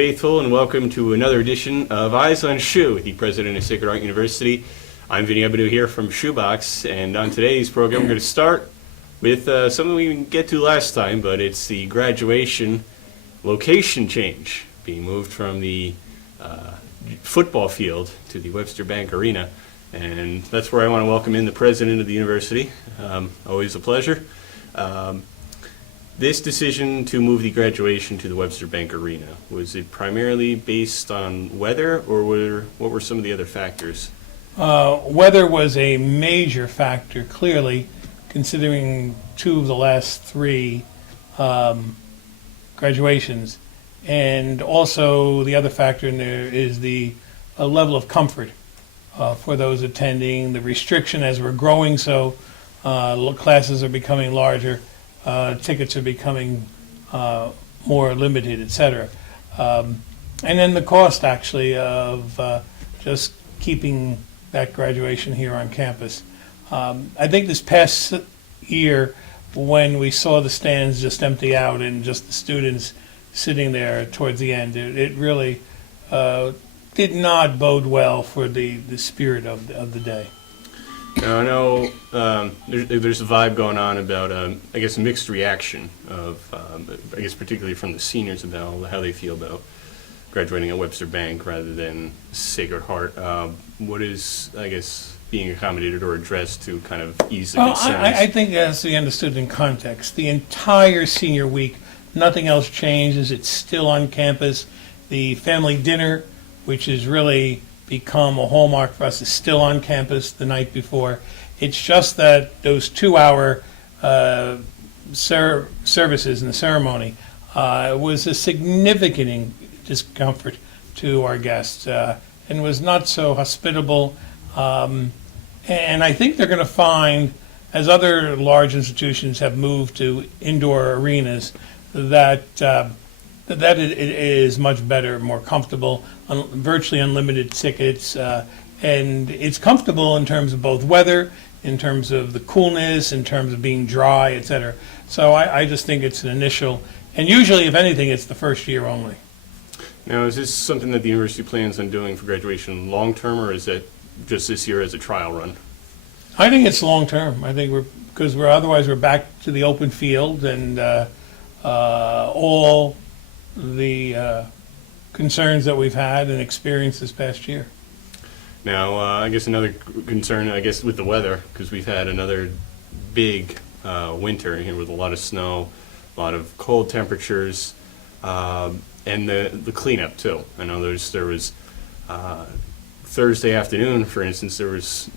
faithful, and welcome to another edition of Eyes on SHU, the president of Sacred Heart University. I'm Vinny Abadou here from Shoebox, and on today's program we're going to start with something we didn't get to last time, but it's the graduation location change, being moved from the football field to the Webster Bank Arena. And that's where I want to welcome in the president of the university. Always a pleasure. This decision to move the graduation to the Webster Bank Arena, was it primarily based on weather, or what were some of the other factors? Weather was a major factor, clearly, considering two of the last three graduations. And also the other factor in there is the level of comfort for those attending, the restriction as we're growing, so classes are becoming larger. Tickets are becoming more limited, etc. And then the cost, actually, of just keeping that graduation here on campus. I think this past year, when we saw the stands just empty out and just the students sitting there towards the end, it really did not bode well for the spirit of the day. Now, I know there's a vibe going on about, I guess, a mixed reaction of, I guess, particularly from the seniors about how they feel about graduating at Webster Bank rather than Sacred Heart. What is, I guess, being accommodated or addressed to kind of ease the concerns? I think it has to be understood in context. The entire senior week, nothing else changes. It's still on campus. The family dinner, which has really become a hallmark for us, is still on campus the night before. It's just that those 2-hour services in the ceremony was a significant discomfort to our guests and was not so hospitable. And I think they're going to find, as other large institutions have moved to indoor arenas, that it is much better, more comfortable, virtually unlimited tickets, and it's comfortable in terms of both weather, in terms of the coolness, in terms of being dry, etc. So I just think it's an initial, and usually, if anything, it's the first year only. Now, is this something that the university plans on doing for graduation long-term, or is it just this year as a trial run? I think it's long-term. I think because otherwise we're back to the open field, and all the concerns that we've had and experienced this past year. Now, I guess another concern, I guess, with the weather, because we've had another big winter here with a lot of snow, a lot of cold temperatures, and the cleanup too. I know there was Thursday afternoon, for instance, there was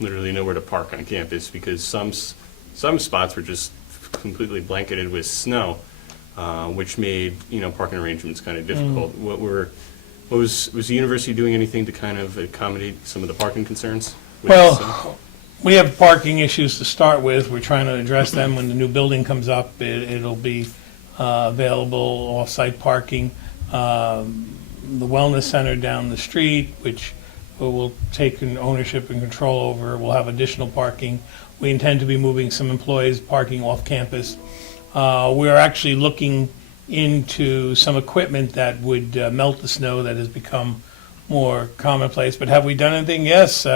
literally nowhere to park on campus because some spots were just completely blanketed with snow. Which made parking arrangements kind of difficult. Was the university doing anything to kind of accommodate some of the parking concerns? Well, we have parking issues to start with. We're trying to address them when the new building comes up. It'll be available off-site parking. The wellness center down the street, which we'll take ownership and control over, will have additional parking. We intend to be moving some employees parking off campus. We're actually looking into some equipment that would melt the snow that has become more commonplace. But have we done anything? Yes.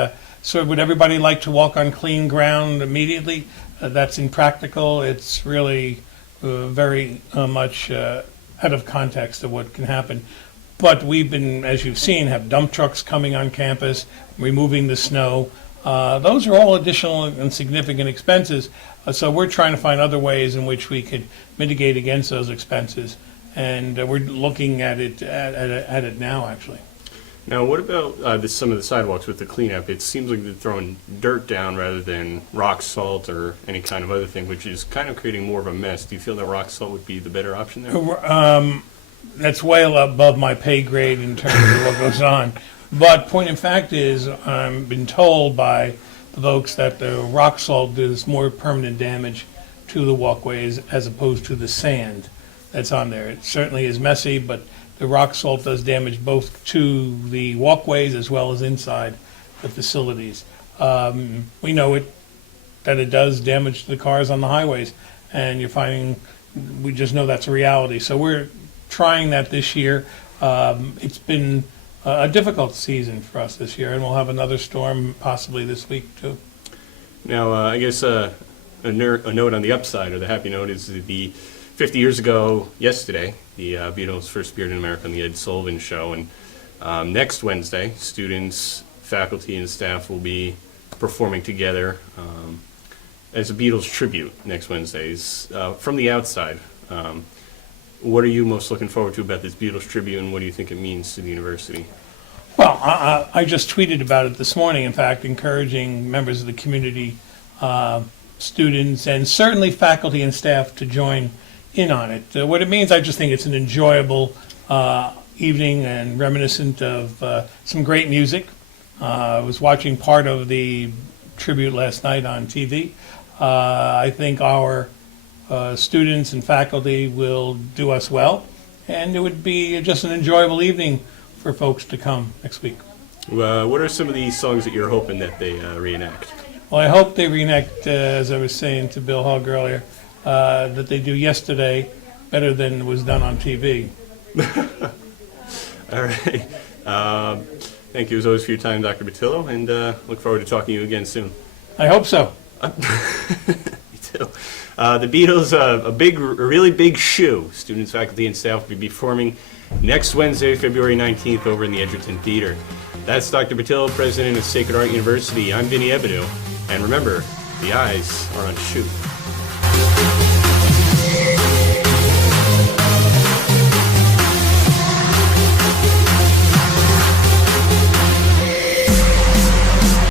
So would everybody like to walk on clean ground immediately? That's impractical. It's really very much out of context of what can happen. But we've been, as you've seen, have dump trucks coming on campus, removing the snow. Those are all additional and significant expenses. So we're trying to find other ways in which we could mitigate against those expenses, and we're looking at it now, actually. Now, what about some of the sidewalks with the cleanup? It seems like they're throwing dirt down rather than rock salt or any kind of other thing, which is kind of creating more of a mess. Do you feel that rock salt would be the better option there? That's way above my pay grade in terms of what goes on. But point in fact is, I've been told by the folks that the rock salt does more permanent damage to the walkways as opposed to the sand that's on there. It certainly is messy, but the rock salt does damage both to the walkways as well as inside the facilities. We know that it does damage to the cars on the highways, and you're finding, we just know that's a reality. So we're trying that this year. It's been a difficult season for us this year, and we'll have another storm possibly this week, too. Now, I guess a note on the upside, or the happy note, is the 50 years ago yesterday, the Beatles first appeared in America on the Ed Sullivan Show, and next Wednesday, students, faculty, and staff will be performing together as a Beatles Tribute next Wednesdays. From the outside, what are you most looking forward to about this Beatles Tribute, and what do you think it means to the university? Well, I just tweeted about it this morning, in fact, encouraging members of the community, students, and certainly faculty and staff to join in on it. What it means, I just think it's an enjoyable evening and reminiscent of some great music. I was watching part of the tribute last night on TV. I think our students and faculty will do us well, and it would be just an enjoyable evening for folks to come next week. What are some of the songs that you're hoping that they reenact? Well, I hope they reenact, as I was saying to Bill Hogg earlier, that they do Yesterday better than was done on TV. All right. Thank you as always for your time, Dr. Batillo, and look forward to talking to you again soon. I hope so. Me too. The Beatles, a really big SHU. Students, faculty, and staff will be performing next Wednesday, February 19th, over in the Edgerton Theater. That's Dr. Batillo, president of Sacred Heart University. I'm Vinny Ebidu, and remember, the eyes are on SHU.